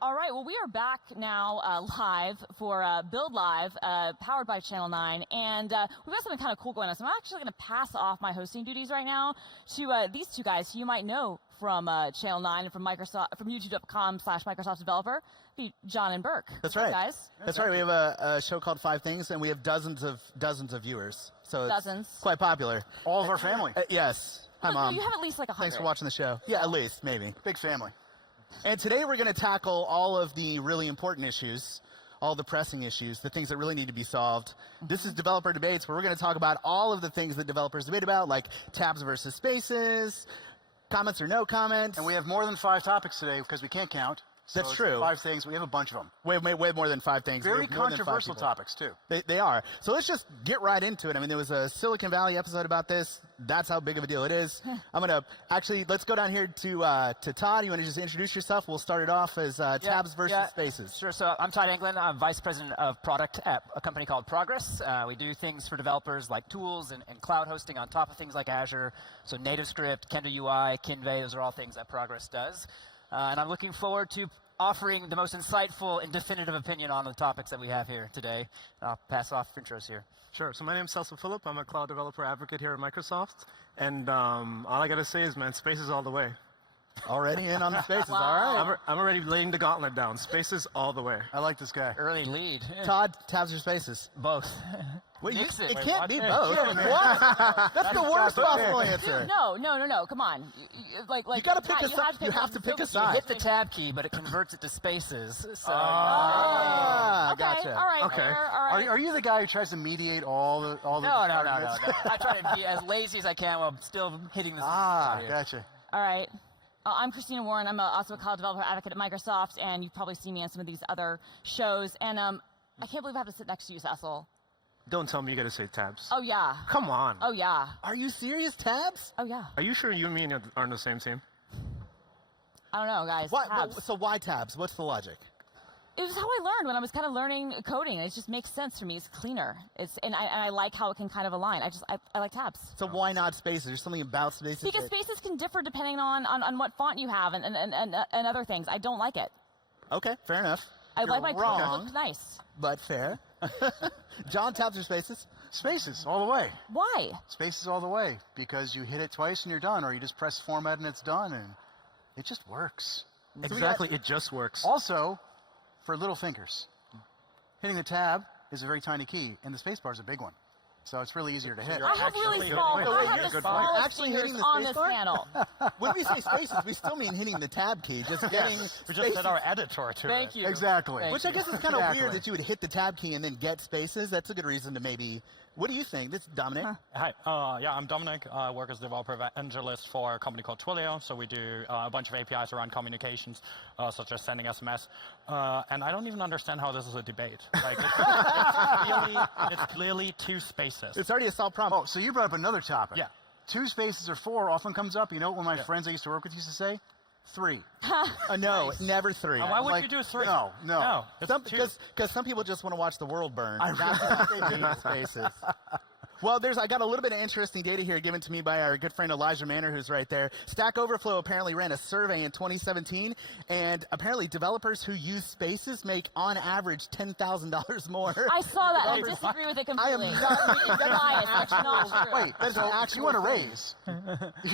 All right, well, we are back now live for Build Live, powered by Channel 9, and we've got something kind of cool going on. So I'm actually going to pass off my hosting duties right now to these two guys who you might know from Channel 9 and from Microsoft, from YouTube.com/Microsoft Developer, be John and Burke. That's right, guys. That's right. We have a show called 5 Things, and we have dozens of viewers. So it's Dozens. quite popular. All of our family. Yes. Hi, Look, Mom. you have at least like 100. Thanks for watching the show. Yeah, at least, maybe. Big family. And today we're going to tackle all of the really important issues, all the pressing issues, the things that really need to be solved. This is Developer Debates, where we're going to talk about all of the things that developers debate about, like tabs versus spaces, comments or no comments. And we have more than 5 topics today because we can't count. So That's it's true. 5 things. We have a bunch of them. Way more than 5 things. Very We have more than 5 controversial people. topics, too. They are. So let's just get right into it. I mean, there was a Silicon Valley episode about this. That's how big of a deal it is. I'm going to actually, let's go down here to Todd. You want to just introduce yourself? We'll start it off as tabs versus spaces. Sure. So I'm Todd Englund. I'm Vice President of Product at a company called Progress. We do things for developers like tools and cloud hosting on top of things like Azure. So NativeScript, Kendo UI, Kinvey, those are all things that Progress does. And I'm looking forward to offering the most insightful and definitive opinion on the topics that we have here today. And I'll pass off intros here. Sure. So my name's Celso Philip. I'm a cloud developer advocate here at Microsoft. And all I got to say is, man, spaces all the way. Already in on the spaces. Wow. All right. I'm already laying the gauntlet down. Spaces all the way. I like this guy. Early lead. Todd, tabs or spaces? Both. Wait, Mix it it. can't be Wait, both. What? That's the worst possible answer. No. Come on. Like You got to pick a you side. You have to pick a You side. hit the tab key, but it converts it to spaces. So Ah, Okay, gotcha. all right. Okay. Fair, all right. Are you the guy who tries to mediate all the no. arguments? I try to be as lazy as I can while still hitting the Ah, here. gotcha. All right. I'm Christina Warren. I'm also a cloud developer advocate at Microsoft, and you've probably seen me on some of these other shows. And I can't believe I have to sit next to you, Cecil. Don't tell me you got to say tabs. Oh, yeah. Come on. Oh, yeah. Are you serious, tabs? Oh, yeah. Are you sure you and me are on the same team? I don't know, guys. Why, Tabs. so why tabs? What's the logic? It was how I learned when I was kind of learning coding. It just makes sense for me. It's cleaner. And I like how it can kind of align. I like tabs. So why not spaces? There's something about spaces. Because spaces can differ depending on what font you have and other things. I don't like it. Okay, fair enough. I like my code to wrong. look nice. But fair. John, tabs or spaces? Spaces all the way. Why? Spaces all the way. Because you hit it twice and you're done, or you just press format and it's done, and it just works. Exactly. It just works. Also, for little fingers, hitting the tab is a very tiny key, and the space bar is a big one. So it's really easier to hit. I have really small. I have the smallest Actually fingers hitting the on space this bar? panel. When we say spaces, we still mean hitting the tab key, just getting We just spaces. set our editor to Thank it. you. Exactly. Thank Which I you. guess is kind of Exactly. weird that you would hit the tab key and then get spaces. That's a good reason to maybe. What do you think? This is Dominic. Hi, yeah, I'm Dominic. I work as developer evangelist for a company called Twilio. So we do a bunch of APIs around communications, such as sending SMS. And I don't even understand how this is a debate. Like, it's clearly 2 spaces. It's already a solved problem. Oh, so you brought up another topic. Yeah. 2 spaces or 4 often comes up. You know what one of my friends I used to work with used to say? 3. No, never 3. Why would Like, you do 3? no. It's Some, 2. because some people just want to watch the world burn. That's what they do in spaces. Well, I got a little bit of interesting data here given to me by our good friend Elijah Manor, who's right there. Stack Overflow apparently ran a survey in 2017, and apparently developers who use spaces make, on average, $10,000 more. I saw that. I disagree with it I am completely. not. It's biased. That's not true. Wait, That's so an if you want to actual raise,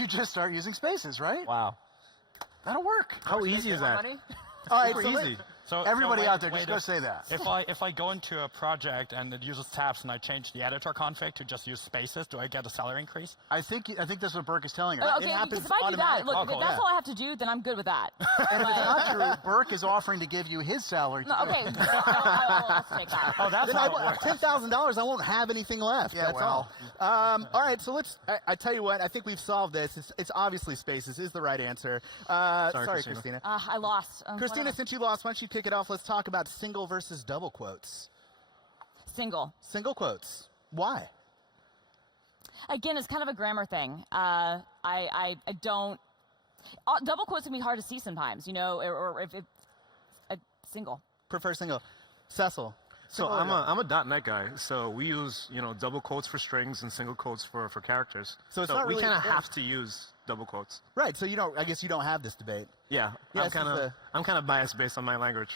you just start using spaces, right? Wow. That'll work. How easy is that? Money? All right, Super so easy. Everybody wait- out there, wait just a- go say that. If I go into a project and it uses tabs and I change the editor config to just use spaces, do I get a salary increase? I think that's what Burke is telling us. Okay, happens because if I do that, automatically. look, Oh, cool. that's Yeah. all I have to do, then I'm good with that. And if it's not true, Burke is offering to give you his salary. No, okay, I'll take that. Oh, that's then how it works. $10,000, I won't have anything left. Yeah, That's well. all. All right, so I tell you what, I think we've solved this. It's obviously spaces is the right answer. Sorry, Christina. I lost. Christina, whatever. since you lost, why don't you kick it off? Let's talk about single versus double quotes. Single. Single quotes. Why? Again, it's kind of a grammar thing. I don't. Double quotes can be hard to see sometimes, or if it's a single. Prefer single. Cecil. So Single or I'm a .NET guy. So we use double quotes for strings and single quotes for characters. So it's not we really- kind of have to use double quotes. Right. So I guess you don't have this debate. Yeah, Yeah, I'm kind of biased based on my language.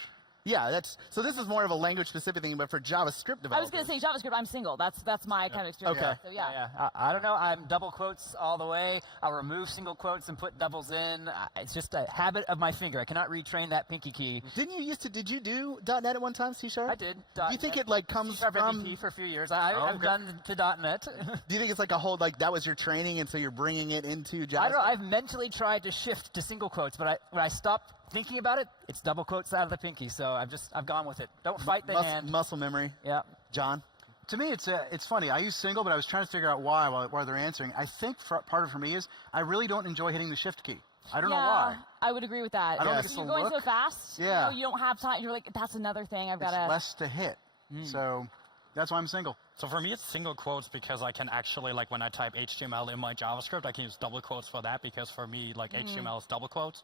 Yeah, so this is more of a language-specific thing, but for JavaScript developers. I was going to say JavaScript. I'm single. That's my kind of experience. Okay. So yeah. I don't know. I'm double quotes all the way. I'll remove single quotes and put doubles in. It's just a habit of my finger. I cannot retrain that pinky key. Did you do .NET at one time, C#? I did. Do you think it comes C# from? MVP for a few years. I've done to .NET. Do you think it's like a whole that was your training, and so you're bringing it into JavaScript? I don't know. I've mentally tried to shift to single quotes, but when I stopped thinking about it, it's double quotes out of the pinky. So I've gone with it. Don't fight the hand. Muscle memory. Yeah. John? To me, it's funny. I use single, but I was trying to figure out why while they're answering. I think part of it for me is I really don't enjoy hitting the shift key. I don't know why. I would agree with that. I don't think it's You're the going look. so fast. Yeah. You don't have time. You're like, that's another thing I've got It's to. less to hit. So that's why I'm single. So for me, it's single quotes because I can actually, when I type HTML in my JavaScript, I can use double quotes for that because for me, HTML is double quotes.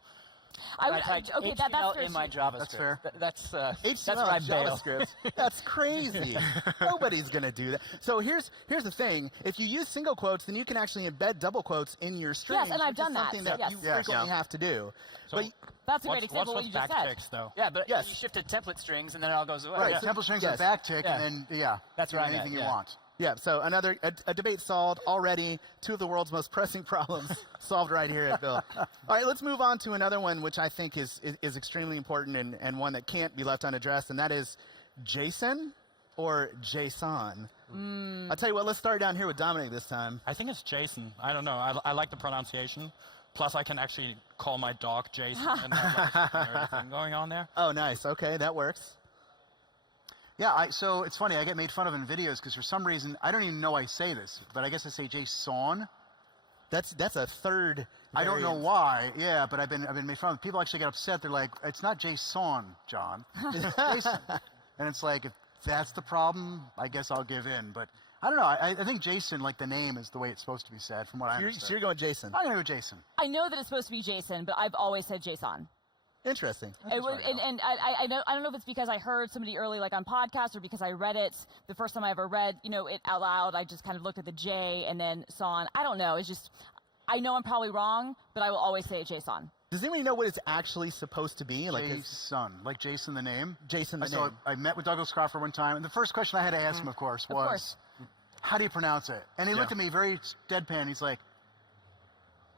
I typed okay, HTML that's fair. in my JavaScript. That's fair. That's HTML where I and bail. JavaScript. That's crazy. Nobody's going to do that. So here's the thing. If you use single quotes, then you can actually embed double quotes in your string. Yes, and I've which is done that. something that Yes. you Yes. frequently have to do. So But That's a great what's example of what with you just said. backticks, though? Yeah, but Yes. you shift to template strings and then it all goes away. Right. Yeah, so- template strings yes. are backtick, Yeah. and then That's do where I'm at, anything you yeah. want. yeah, so a debate solved already. Two of the world's most pressing problems solved right here at Bill. All right, let's move on to another one, which I think is extremely important and one that can't be left unaddressed, and that is JSON or JSON. I'll tell you what, let's start down here with Dominic this time. I think it's Jason. I don't know. I like the pronunciation. Plus, I can actually call my dog Jason and have everything going on there. Oh, nice. Okay, that works. Yeah, so it's funny. I get made fun of in videos because for some reason, I don't even know I say this, but I guess I say JSON. That's a third. I don't know variant. why. Yeah, but I've been made fun of. People actually get upset. They're like, "It's not JSON, John. It's Jason." And it's like, if that's the problem, I guess I'll give in. But I don't know. I think Jason, like the name, is the way it's supposed to be said, from what I So understand. you're going Jason. I'm gonna go Jason. I know that it's supposed to be Jason, but I've always said JSON. Interesting. It was, and I don't know if it's because I heard somebody early, like on podcasts, or because I read it the first time I ever read, it out loud. I just kind of looked at the J and then saw. I don't know. It's just, I know I'm probably wrong, but I will always say JSON. Does anybody know what it's actually supposed to be? Like Jason, like Jason the name. Jason the So name. I met with Douglas Crawford one time, and the first question I had to ask him, of course, was, course. "How do you pronounce it?" And he looked at me very deadpan. He's like,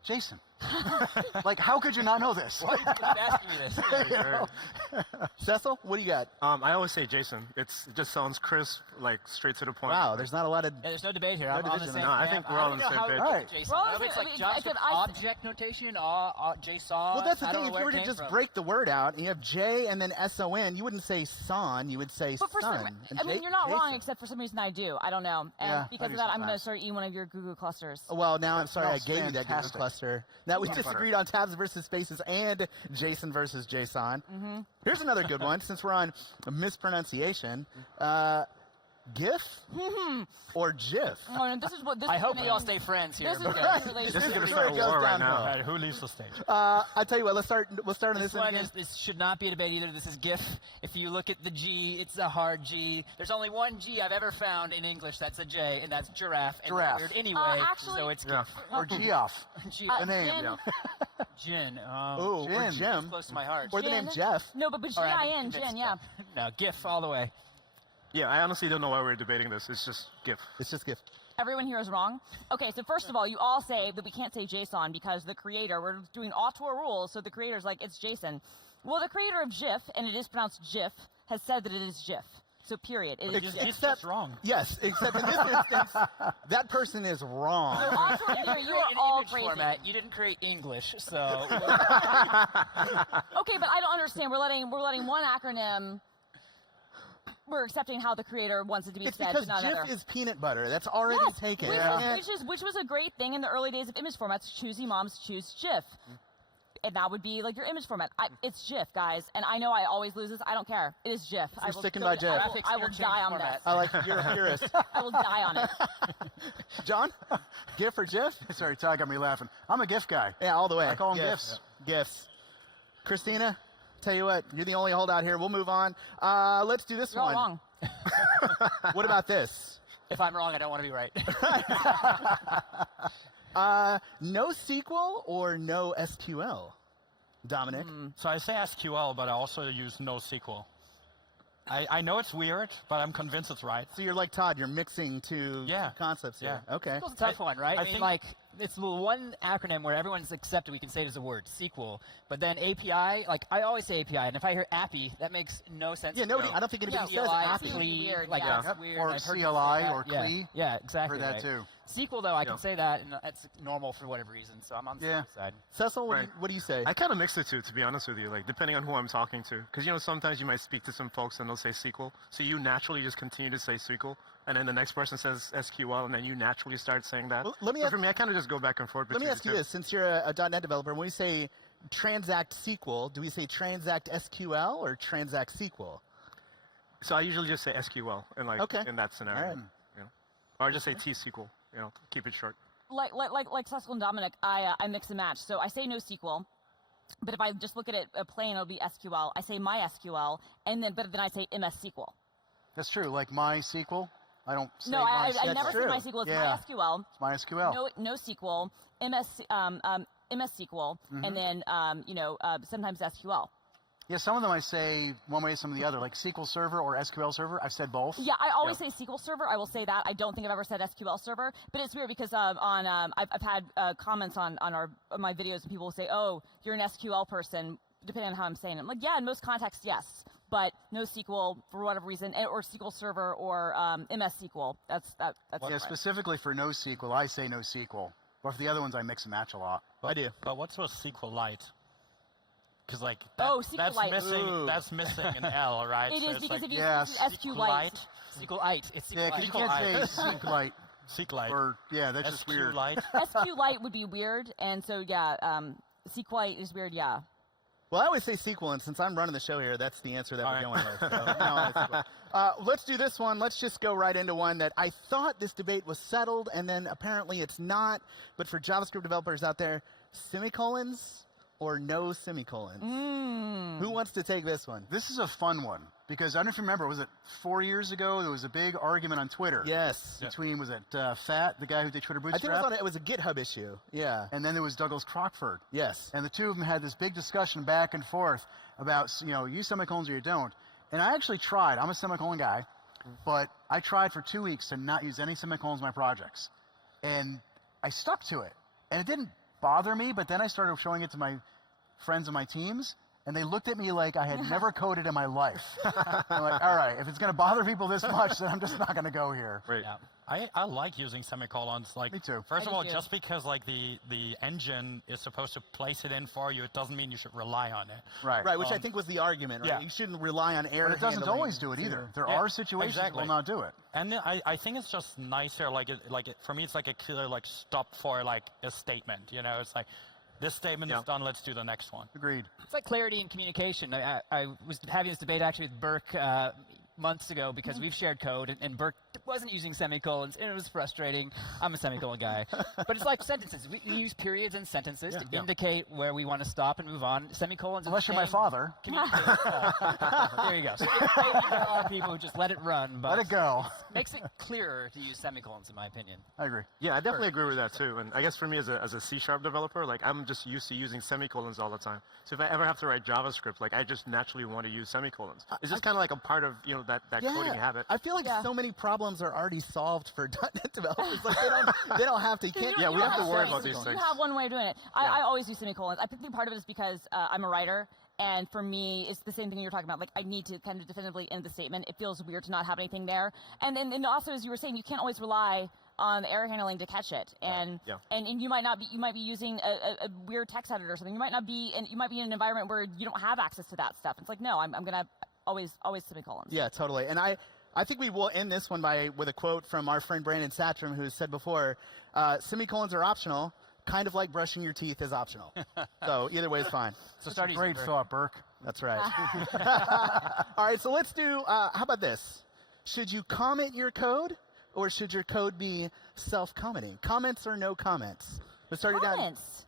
"Jason." Like, how could you not know this? Why are you just asking me this? Cecil, what do you got? I always say Jason. It just sounds crisp, straight to the point. Wow, there's not a lot of. Yeah, there's no debate here. I'm on the division. same No, I camp. think we're all on don't the know same how page. it All right. JSON. We're all I on don't know the if it's same- like I said JavaScript object notation, JSON. Well, that's the I don't thing. know If where you were it to came just from. break the word out and you have J and then SON, you wouldn't say son, you would say But for some, son. And I mean, J- you're not wrong, Jason. except for some reason I do. I don't know. And Yeah, because I of do that, I'm going to sometimes. start eating one of your Google clusters. Well, now I'm sorry I smells gave you that Google fantastic. cluster. Now we Peanut just butter. agreed on tabs versus spaces and Jason versus JSON. Here's another good one since we're on mispronunciation. GIF or GIF? Oh, no, this is what this I is hope gonna we all end. stay friends here. This is because gonna be really- This is gonna This is start where a it goes war right downhill. now. All right, who leaves the stage? I'll tell you what. We'll start on this This one one again. this should not be a debate either. This is GIF. If you look at the G, it's a hard G. There's only one G I've ever found in English that's a J, and that's giraffe. And Giraffe. It's weird anyway, actually- so it's Yeah. GIF. Or Geoff. G- The name. Jin, Yeah. Jin. Oh, or Jim. Jim. Close to my heart. Or the name Jin. Jeff. No, but All right, I'm G-I-N, convinced Jin, yeah. No, GIF all the way. Yeah, I honestly don't know why we're debating this. It's just GIF. It's just GIF. Everyone here is wrong. Okay, so first of all, you all say that we can't say JSON because the creator, we're doing auteur rules, so the creator's like, it's Jason. Well, the creator of GIF, and it is pronounced GIF, has said that it is GIF. So period. It is Just- GIF. It's just wrong. Yes, except in this instance, that person is wrong. So auteur here, you create are an all image crazy. format. You didn't create English, so Okay, but I don't understand. We're letting one acronym. We're accepting how the creator wants it to be It's said, because but not GIF another. is peanut butter. That's already Yes, taken. which was a great thing in the early days of image formats. Choosy moms choose GIF. And that would be like your image format. It's GIF, guys. And I know I always lose this. I don't care. It is GIF. I will sticking still- by GIF. I will Graphics die on interchange this. I like you're a purist. I will die on it. John, GIF or GIF? Sorry, Todd got me laughing. I'm a GIF guy. Yeah, all the way. I call 'em GIFs. GIFs. Christina, tell you what, you're the only holdout here. We'll move on. Let's do this You're all one. wrong. What about this? If I'm wrong, I don't want to be right. No SQL or no SQL? Dominic? So I say SQL, but I also use NoSQL. I know it's weird, but I'm convinced it's right. So you're like Todd, you're mixing two concepts here. Okay. It's a tough one, right? I I mean, think- like, it's the one acronym where everyone's accepted we can say it as a word, SQL. But then API, like, I always say API, and if I hear API, that makes no sense. Yeah, to nobody, me. I don't think anybody says CLI, API. CLI, Weird, like, yeah. that's weird. Or I've heard CLI you say that. or CLI. Yeah, exactly. Heard that right. too. SQL, though, I can say that, and that's normal for whatever reason, so I'm on the safe side. Cecil, Right. what do you say? I kind of mix the two, to be honest with you, like depending on who I'm talking to. Because sometimes you might speak to some folks and they'll say SQL, so you naturally just continue to say SQL, and then the next person says SQL, and then you naturally start saying that. Well, let me So ask- for me, I kind of just go back and forth. Let me between ask the you two. this, since you're a .NET developer, when we say transact SQL, do we say transact SQL or transact SQL? So I usually just say SQL in that scenario. All right. Or just say T-SQL, keep it short. Like Cecil and Dominic, I mix and match. So I say NoSQL, but if I just look at it plain, it'll be SQL. I say MySQL, but then I say MS SQL. That's true. Like MySQL, I don't say No, I MySQL. never say true. MySQL. It's Yeah. MySQL. It's MySQL. NoSQL, MS SQL, and then sometimes SQL. Yeah, some of them I say one way, some of the other. Like SQL Server or SQL Server, I've said both. Yeah, I always say SQL Server. I will say that. I don't think I've ever said SQL Server, but it's weird because I've had comments on my videos, and people will say, "Oh, you're an SQL person," depending on how I'm saying it. I'm like, yeah, in most contexts, yes, but NoSQL for whatever reason, or SQL Server or MS SQL. That's Yeah, different. specifically for NoSQL, I say NoSQL. But for the other ones, I mix and match a lot. I do. But what's with SQLite? Because SQLite. that's missing an L, right? It So is it's because like if you yes. use SQLite, SQLite. It's Yeah, because you SQLite. can't say SQLite SQLite. or, yeah, that's just weird. SQLite. SQLite would be weird, and so SQLite is weird. Yeah. Well, I always say SQL, and since I'm running the show here, that's the answer that All we're right. going with. So, no, it's SQL. Let's do this one. Let's just go right into one that I thought this debate was settled, and then apparently it's not. But for JavaScript developers out there, semicolons or no semicolons? Who wants to take this one? This is a fun one because I don't know if you remember, was it 4 years ago? There was a big argument on Twitter. Yes. Between, was it Fat, the guy who did Twitter I think Bootstrap? it was a GitHub issue. Yeah. And then there was Douglas Crockford. Yes. And the two of them had this big discussion back and forth about, use semicolons or you don't. And I actually tried. I'm a semicolon guy. But I tried for 2 weeks to not use any semicolons in my projects. And I stuck to it. And it didn't bother me, but then I started showing it to my friends and my teams, and they looked at me like I had never coded in my life. I'm like, all right, if it's going to bother people this much, then I'm just not going to go here. Right. Yeah. I like using semicolons. Like, Me too. First I of do all, too. just because the engine is supposed to place it in for you, it doesn't mean you should rely on it. Right. Right, which I think was the argument, right? yeah. You shouldn't rely on error But it doesn't handling always do it either. There Yeah, are situations that exactly. will not do it. And then I think it's just nicer. For me, it's like a killer stop for a statement. It's like, this statement is done. Let's do the next one. Agreed. It's like clarity in communication. I was having this debate actually with Burke months ago because we've shared code, and Burke wasn't using semicolons, and it was frustrating. I'm a semicolon guy. But it's like sentences. We use periods and sentences to indicate where we want to stop and move on. Semicolons. Unless you're my father. There you go. So there are a lot of people who just let it run, but Let it go. makes it clearer to use semicolons, in my opinion. I agree. Yeah, I definitely agree with that too. And I guess for me as a C# developer, I'm just used to using semicolons all the time. So if I ever have to write JavaScript, I just naturally want to use semicolons. It's just kind of like a part of that coding habit. I feel like so many problems are already solved for .NET developers. Like they don't have to. You can't. Yeah, we don't have to have worry to. about these You things. have one way of doing it. I always use semicolons. I think part of it is because I'm a writer, and for me, it's the same thing you're talking about. Like, I need to kind of definitively end the statement. It feels weird to not have anything there. And also, as you were saying, you can't always rely on the error handling to catch it. And and you might be using a weird text editor or something. You might be in an environment where you don't have access to that stuff. It's like, no, I'm gonna always semicolons. Yeah, totally. And I think we will end this one with a quote from our friend Brandon Satcham, who said before, semicolons are optional, kind of like brushing your teeth is optional. So either way is fine. So start using Great Burke. thought, Burke. That's right. All right, so let's do, how about this? Should you comment your code, or should your code be self-commenting? Comments or no comments? Let's start it down. Comments.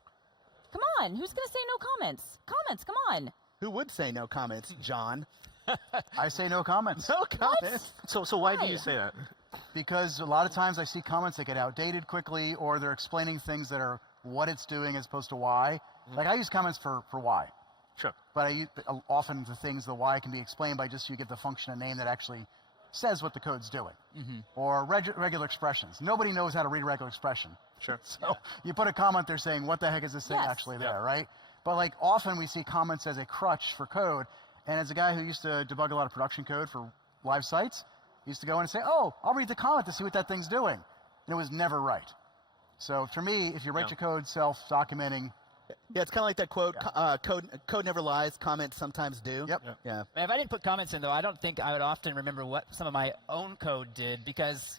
Come on, who's gonna say no comments? Comments, come on. Who would say no comments? John. I say no comments. No comments. So why do you say that? Because a lot of times I see comments that get outdated quickly, or they're explaining things that are what it's doing as opposed to why. Like I use comments for why, Sure. but I use, often the why can be explained by just you give the function a name that actually says what the code's doing. Or regular expressions. Nobody knows how to read a regular expression. Sure. So you put a comment there saying, what the heck is this thing Yes. actually there, right? But like often we see comments as a crutch for code. And as a guy who used to debug a lot of production code for live sites, I used to go in and say, oh, I'll read the comment to see what that thing's doing. And it was never right. So for me, if you write your code self-documenting, Yeah, it's kind of like that quote, code never lies, comments sometimes do. Yep. Yeah. And if I didn't put comments in, though, I don't think I would often remember what some of my own code did because,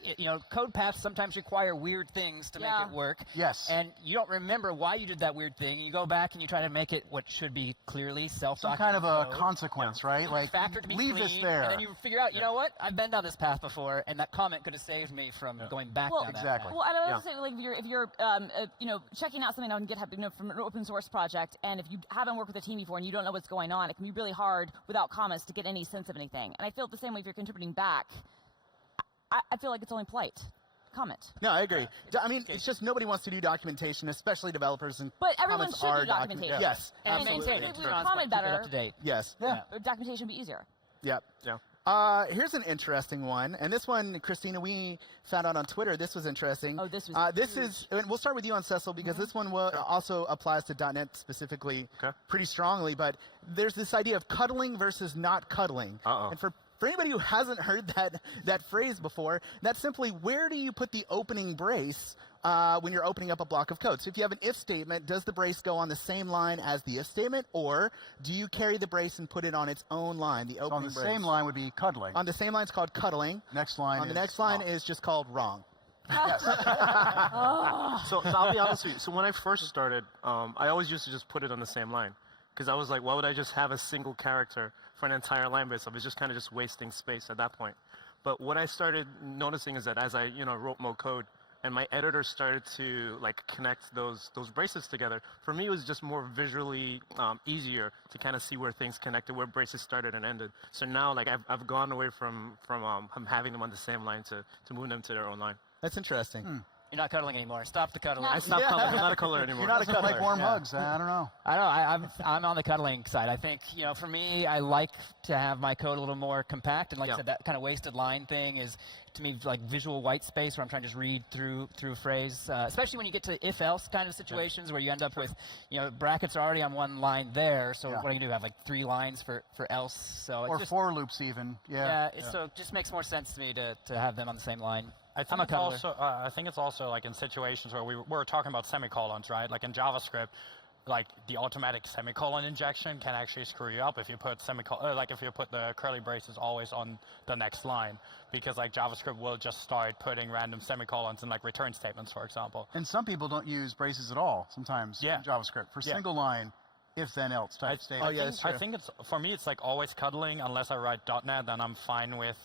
code paths sometimes require weird things to make it work. Yes. And you don't remember why you did that weird thing. You go back and you try to make it what should be clearly some self-documented kind of a code. consequence, right? Like, Factor to be leave clean, this there. and then you figure out, you know what? I've been down this path before, and that comment could have saved me from going back Well, down that exactly. path. Well, and I would say, like, if you're checking out something on GitHub, from an open source project, and if you haven't worked with a team before and you don't know what's going on, it can be really hard without comments to get any sense of anything. And I feel the same way if you're contributing back. I feel like it's only polite. Comment. No, I agree. I mean, it's just nobody wants to do documentation, especially developers. And But everyone comments should are do documentation. Yes, And absolutely. maintain If it. we Keep it comment better, up to date. Yes. Yeah. documentation would be easier. Yep. Yeah. Here's an interesting one, and this one, Christina, we found out on Twitter. This was interesting. Oh, this was this is. And we'll start with you on Cecil because this one will also applies to .NET specifically, pretty strongly. But there's this idea of cuddling versus not cuddling, and for anybody who hasn't heard that phrase before, that's simply where do you put the opening brace when you're opening up a block of code. So if you have an if statement, does the brace go on the same line as the if statement, or do you carry the brace and put it on its own line, the opening on the brace? same line would be cuddling. On the same line, it's called cuddling. Next line On the is next line wrong. is just called wrong. So I'll be honest with you. So when I first started, I always used to just put it on the same line. Because I was like, why would I just have a single character for an entire line based off? It's just kind of just wasting space at that point. But what I started noticing is that as I wrote more code, and my editor started to connect those braces together. For me, it was just more visually easier to kind of see where things connected, where braces started and ended. So now, I've gone away from having them on the same line to moving them to their own line. That's interesting. You're not cuddling anymore. Stop the cuddling. I stopped coloring. I'm not a color anymore. You're not a Doesn't like cuddler. warm Yeah. hugs. I don't know. I don't know. I'm on the cuddling side. I think, for me, I like to have my code a little more compact. And like I said, that kind of wasted line thing is, to me, like visual white space where I'm trying to just read through a phrase, especially when you get to if-else kind of situations where you end up with, brackets are already on one line there. So what are you going to do? Have 3 lines for else? So Or it's just, for loops even. so it just makes more sense to me to have them on the same line. I think it's also like in situations where we're talking about semicolons, right? Like in JavaScript, like the automatic semicolon injection can actually screw you up if you put if you put the curly braces always on the next line, because JavaScript will just start putting random semicolons in return statements, for example. And some people don't use braces at all sometimes in JavaScript. For single line, if then else type statement. Oh, yeah, that's I true. think for me, it's always cuddling unless I write .NET, then I'm fine with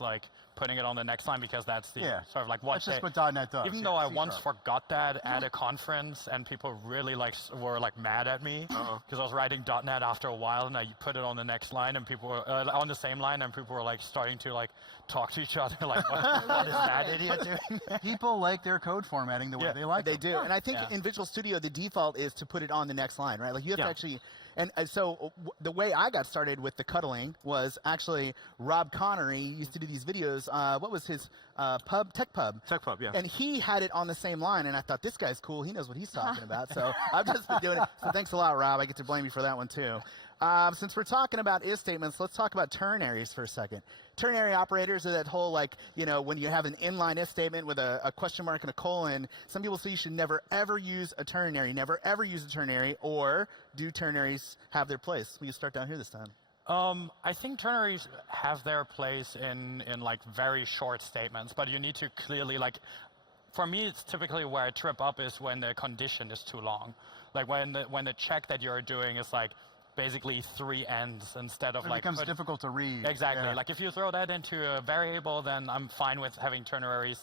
putting it on the next line because that's the sort of what That's just they, what .NET does. even though I once forgot that at a conference and people really were mad at me because I was writing .NET after a while and I put it on the next line and people were on the same line and people were starting to talk to each other what is that idiot doing? People like their code formatting the way they like They it. do. And I think in Visual Studio, the default is to put it on the next line, right? You have to actually, and so the way I got started with the cuddling was actually Rob Connery used to do these videos. What was his pub? Tech Pub. Tech Pub, yeah. And he had it on the same line, and I thought, this guy's cool. He knows what he's talking about. So I've just been doing it. So thanks a lot, Rob. I get to blame you for that one, too. Since we're talking about if statements, let's talk about ternaries for a second. Ternary operators are that whole, when you have an inline if statement with a question mark and a colon, some people say you should never, ever use a ternary, never, ever use a ternary, or do ternaries have their place? We can start down here this time. I think ternaries have their place in very short statements, but you need to clearly for me, it's typically where I trip up is when the condition is too long. When the check that you're doing is basically 3 ends instead of It becomes difficult to read. Exactly. Yeah. If you throw that into a variable, then I'm fine with having ternaries.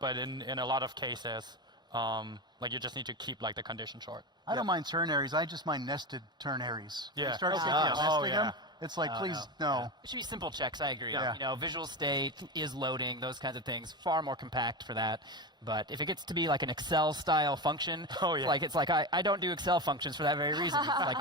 But in a lot of cases, you just need to keep the condition short. I don't mind ternaries. I just mind nested ternaries. Yeah. You start Oh, nesting yeah. them, It's like, please, no. It should be simple checks. I agree. Yeah. You know, visual state is loading, those kinds of things. Far more compact for that. But if it gets to be like an Excel-style function, it's like I don't do Excel functions for that very reason. It's like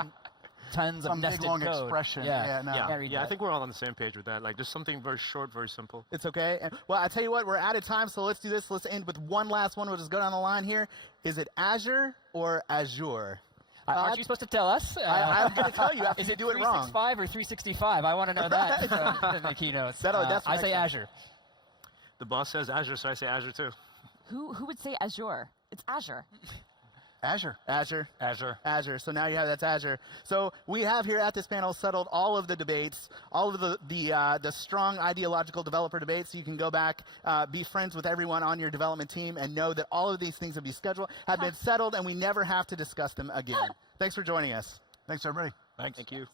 tons Some of nested big, long code. expression. Yeah. No. I think we're all on the same page with that. Like, just something very short, very simple. It's okay. And, well, I tell you what, we're out of time, so let's do this. Let's end with one last one. We'll just go down the line here. Is it Azure or Azure? Aren't you supposed to tell us? I'm going to tell you after Is you it do it wrong. 365 or 365? I want to know that from the keynotes. That's I say Azure. The boss says Azure, so I say Azure too. Who would say Azure? It's Azure. Azure. Azure. Azure. Azure. So now you have that's Azure. So we have here at this panel settled all of the debates, all of the strong ideological developer debates. So you can go back, be friends with everyone on your development team, and know that all of these things have been settled, and we never have to discuss them again. Thanks for joining us. Thanks, everybody. Thanks. Thank you.